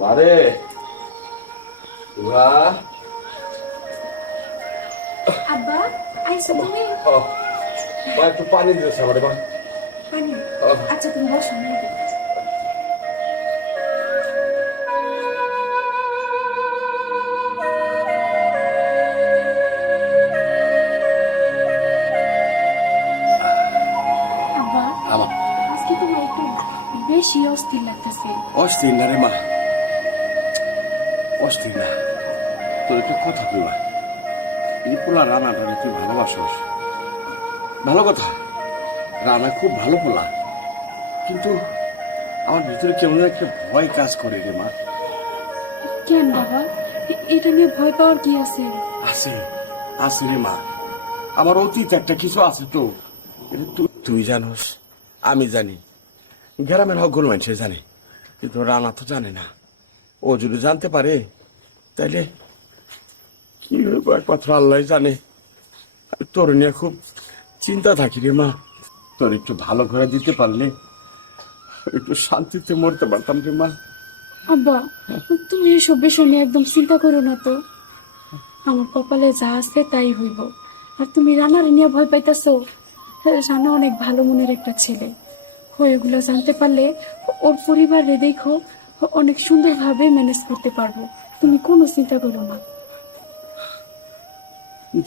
মারে মা। আব্বা আইসো তুমি? মা একটু পানি দিয়েছে আমারে মা। পানি? আচ্ছা তুমি বসো না। আব্বা আমা আজকে তোমার একটু বেশি অস্থির লাগতেছে। অস্থির না রে মা, অস্থির না। তোর একটা কথা কইবা, এই পোলা রানাটারে তুই ভালোবাসস, ভালো কথা। রানা খুব ভালো পোলা, কিন্তু আমার ভিতরে কেমন একটা ভয় কাজ করে রে মা। কেন বাবা? এটা নিয়ে ভয় পাওয়ার কি আছে? আছে, আছে রে মা। আমার অতীত একটা কিছু আছে তো, এটা তুই জানোস, আমি জানি, গ্রামের হকগুলো মানুষে জানে, কিন্তু রানা তো জানে না। ও যদি জানতে পারে তাইলে কি হইব একমাত্র আল্লাহ জানে। তোর নিয়ে খুব চিন্তা থাকি রে মা। তোর একটু ভালো করে দিতে পারলে একটু শান্তিতে মরতে পারতাম রে মা। আব্বা তুমি এসব বিষয় নিয়ে একদম চিন্তা করো না তো। আমার কপালে যা আছে তাই হইব। আর তুমি রানার নিয়ে ভয় পাইতেছো? রানা অনেক ভালো মনের একটা ছেলে। এগুলো জানতে পারলে ওর পরিবারে দেখো অনেক সুন্দরভাবে ম্যানেজ করতে পারবো। তুমি কোনো চিন্তা করো না।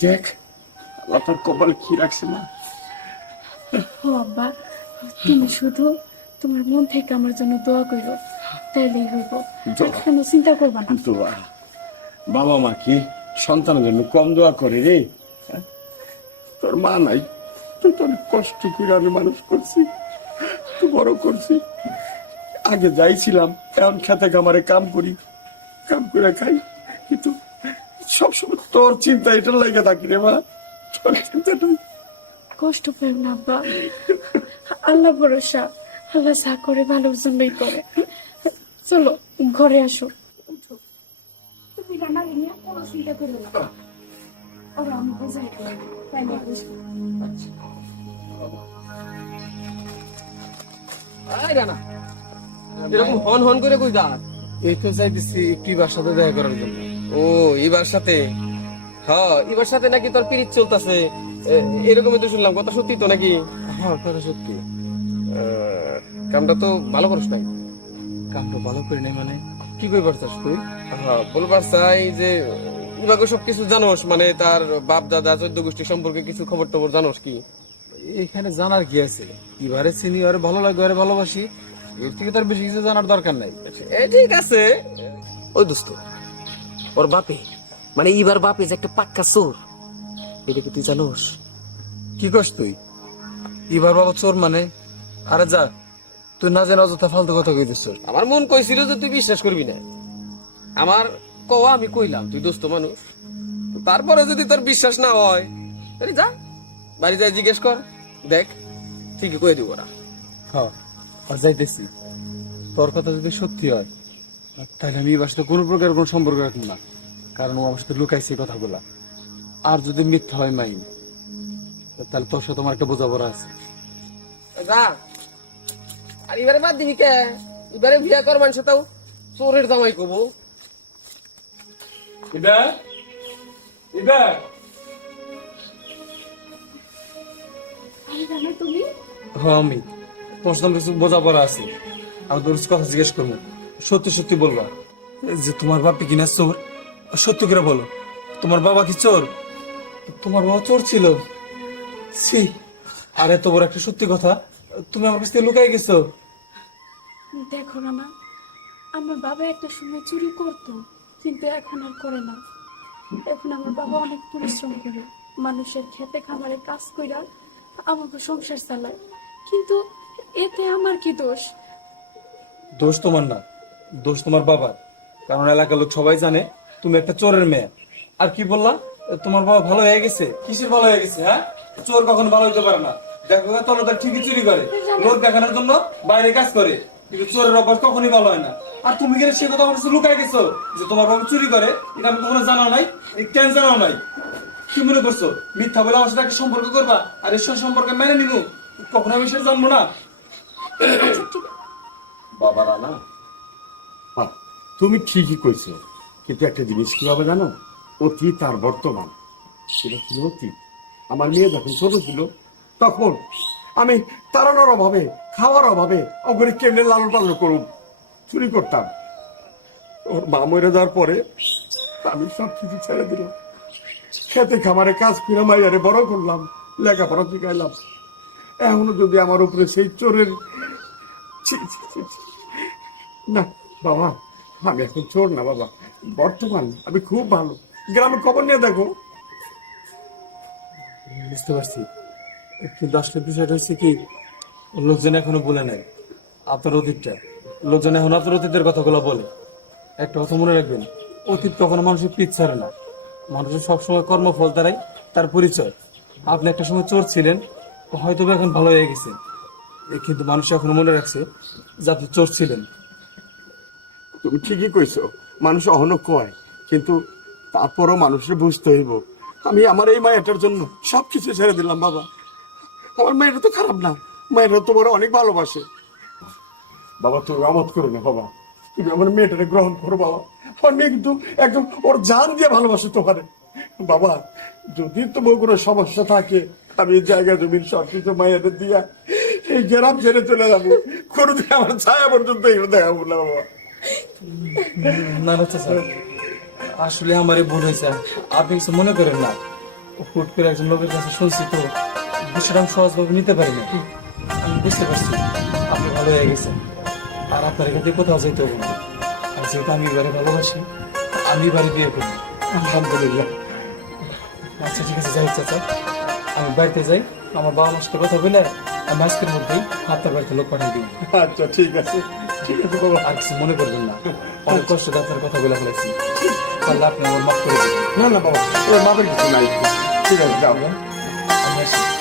দেখ আল্লাহ তোর কপালে কি রাখছে মা। ও আব্বা তুমি শুধু তোমার মন থেকে আমার জন্য দোয়া করো, তাইলেই হইব। কোনো চিন্তা করবা না। দোয়া, বাবা মা কি সন্তানের জন্য কম দোয়া করে রে? হ্যাঁ? তোর মা নাই, তুই তোর কষ্ট করে আমি মানুষ করছি, তুই বড় করছি। আগে যাইছিলাম, এখন খেতে খামারে কাম করি, কাম করে খাই, কিন্তু সবসময় তোর চিন্তা এটার লাগে থাকি রে মা। তোর চিন্তাটা কষ্ট পেও না আব্বা, আল্লাহ ভরসা। আল্লাহ যা করে ভালোর জন্যই করে। চলো ঘরে আসো। তুমি রান্না নিয়ে কোনো চিন্তা করো না। ওরা আমি বোঝাই তাই না? এরকম হন হন করে কই যা? এই তো যাইতেছি একটু ইবার সাথে দেখা করার জন্য। ও ইবার সাথে? হ্যাঁ ইবার সাথে নাকি তোর পিরিত চলতেছে, এরকমই তো শুনলাম। কথা সত্যি তো নাকি? হ্যাঁ কথা সত্যি। কামটা তো ভালো করিস নাই। কামটা ভালো করি নাই মানে কি কইবার চাস তুই? হ্যাঁ বলবার চাই যে ইবাকে সবকিছু জানোস, মানে তার বাপ দাদা 14 গোষ্ঠী সম্পর্কে কিছু খবর টবর জানোস কি? এখানে জানার কি আছে? এবারে চিনি আরে ভালো লাগে আরে ভালোবাসি, এর থেকে তার বেশি কিছু জানার দরকার নাই। ঠিক আছে। ওই দোস্ত, ওর বাপে মানে ইবার বাপে যে একটা পাক্কা চোর, এটা কি তুই জানোস? কি কস তুই? এবার বাবা চোর মানে? আরে যা, তুই না জেনে অযথা ফালতু কথা কইতেছ। আমার মন কইছিল যে তুই বিশ্বাস করবি না। আমার কওয়া আমি কইলাম, তুই দোস্ত মানুষ, তারপরে যদি তোর বিশ্বাস না হয় তাহলে যা বাড়ি যাই জিজ্ঞেস কর, দেখ ঠিকই কয়ে দিব ওরা। হ্যাঁ আর যাইতেছি। তোর কথা যদি সত্যি হয় তাহলে আমি এবার সাথে কোনো প্রকার কোনো সম্পর্ক রাখবো না, কারণ ও আমার সাথে লুকাইছে এই কথাগুলা। আর যদি মিথ্যা হয় মাইন, তাহলে তোর সাথে আমার একটা বোঝাপড়া আছে। যা, আর এবারে বাদ দিবি কে? এবারে বিয়া কর, মানুষ তাও চোরের জামাই কবো। আমি জানো তুমি? হ্যাঁ আমি তোর সাথে কিছু বোঝাপড়া আছে, আমি তোর কাছে কথা জিজ্ঞেস করবো। সত্যি সত্যি বলবা যে তোমার বাপি কিনা চোর? সত্যি করে বলো, তোমার বাবা কি চোর? তোমার বাবা চোর ছিল? ছি, আরে তো বড় একটা সত্যি কথা তুমি আমার কাছ থেকে লুকাই গেছো। দেখো না, আমার বাবা একটা সময় চুরি করতো, কিন্তু এখন আর করে না। এখন আমার বাবা অনেক পরিশ্রম করে মানুষের খেতে খামারে কাজ কইরা আমাকে সংসার চালায়। কিন্তু এতে আমার কি দোষ? দোষ তোমার না, দোষ তোমার বাবার। কারণ এলাকার লোক সবাই জানে তুমি একটা চোরের মেয়ে। আর কি বললা তোমার বাবা ভালো হয়ে গেছে? কিসের ভালো হয়ে গেছে? হ্যাঁ, চোর কখনো ভালো হইতে পারে না। দেখো তোর তো ঠিকই চুরি করে, লোক দেখানোর জন্য বাইরে কাজ করে, কিন্তু চোরের অভ্যাস কখনই ভালো হয় না। আর তুমি গেলে সে কথা আমার কাছে লুকাই গেছো যে তোমার বাবা চুরি করে, এটা আমি কখনো জানাও নাই, কেন জানাও নাই? কি মনে করছো মিথ্যা বলে আমার সাথে একটা সম্পর্ক করবা আর ঈশ্বর সম্পর্কে মেনে নিবো? কখনো আমি সেটা জানবো না। বাবারা না, তুমি ঠিকই কইছো, কিন্তু একটা জিনিস কি হবে জানো, অতীত আর বর্তমান সেটা ছিল অতীত। আমার মেয়ে যখন ছোট ছিল তখন আমি তাড়ানোর অভাবে, খাওয়ার অভাবে ওকে কেমনে লালন পালন করুন, চুরি করতাম। ওর মা মরে যাওয়ার পরে আমি সব কিছু ছেড়ে দিলাম, খেতে খামারে কাজ করে মাইয়ারে বড় করলাম, লেখাপড়া শিখাইলাম। এখনো যদি আমার উপরে সেই চোরের ছি, ছি, ছি, ছি। না বাবা, আমি এখন চোর না বাবা, বর্তমান আমি খুব ভালো। গ্রামের খবর নিয়ে দেখো। বুঝতে পারছি, কিন্তু আসলে বিষয়টা হচ্ছে কি, লোকজন এখনো বলে নাই আপনার অতীতটা। লোকজন এখন আপনার অতীতের কথাগুলো বলে। একটা কথা মনে রাখবেন, অতীত কখনো মানুষের পিছ ছাড়ে না, মানুষের সবসময় কর্মফল দ্বারাই তার পরিচয়। আপনি একটা সময় চোর ছিলেন, হয়তো বা এখন ভালো হয়ে গেছে, কিন্তু মানুষ এখনো মনে রাখছে যে আপনি চোর ছিলেন। তুমি ঠিকই কইছো, মানুষ অহনো কয়, কিন্তু তারপরও মানুষের বুঝতে হইব। আমি আমার এই মায়েরটার জন্য সবকিছু ছেড়ে দিলাম বাবা। আমার মেয়েটা তো খারাপ না, মেয়েটা তোমার অনেক ভালোবাসে। বাবা তুমি আমত করো না বাবা, তুমি আমার মেয়েটাকে গ্রহণ করো বাবা। আমার মেয়ে কিন্তু একদম ওর জান দিয়ে ভালোবাসে তোমারে বাবা। যদি তোমার কোনো সমস্যা থাকে, আমি এই জায়গা জমির সবকিছু মায়েদের দিয়া এই গ্রাম ছেড়ে চলে যাবো, কোনোদিন আমার ছায়া পর্যন্ত এগুলো দেখাবো না বাবা। না না চাচা, আসলে আমারই ভুল হয়েছে, আপনি কিছু মনে করেন না। হুট করে একজন লোকের কাছে শুনছি তো, বিষয়টা আমি সহজভাবে নিতে পারি না। আমি বুঝতে পারছি আপনি ভালো হয়ে গেছেন, আর আপনার এখান থেকে কোথাও যেতে হবে না। আর যেহেতু আমি এবারে ভালোবাসি, আমি বাড়ি বিয়ে করি। আলহামদুলিল্লাহ। আচ্ছা ঠিক আছে, যাই চাচা, আমি বাড়িতে যাই, আমার বাবা মার সাথে কথা বলে আমি আজকের মধ্যেই আপনার বাড়িতে লোক পাঠিয়ে দিই। আচ্ছা ঠিক আছে, ঠিক আছে বাবা। আর কিছু মনে করবেন না, অনেক কষ্ট দিয়ে আপনার কথা বলে ফেলেছি, তাহলে আপনি আমার মাফ করে দেবেন। না না বাবা, ওর মাপের কিছু নাই। ঠিক আছে যাও। আমি আসি।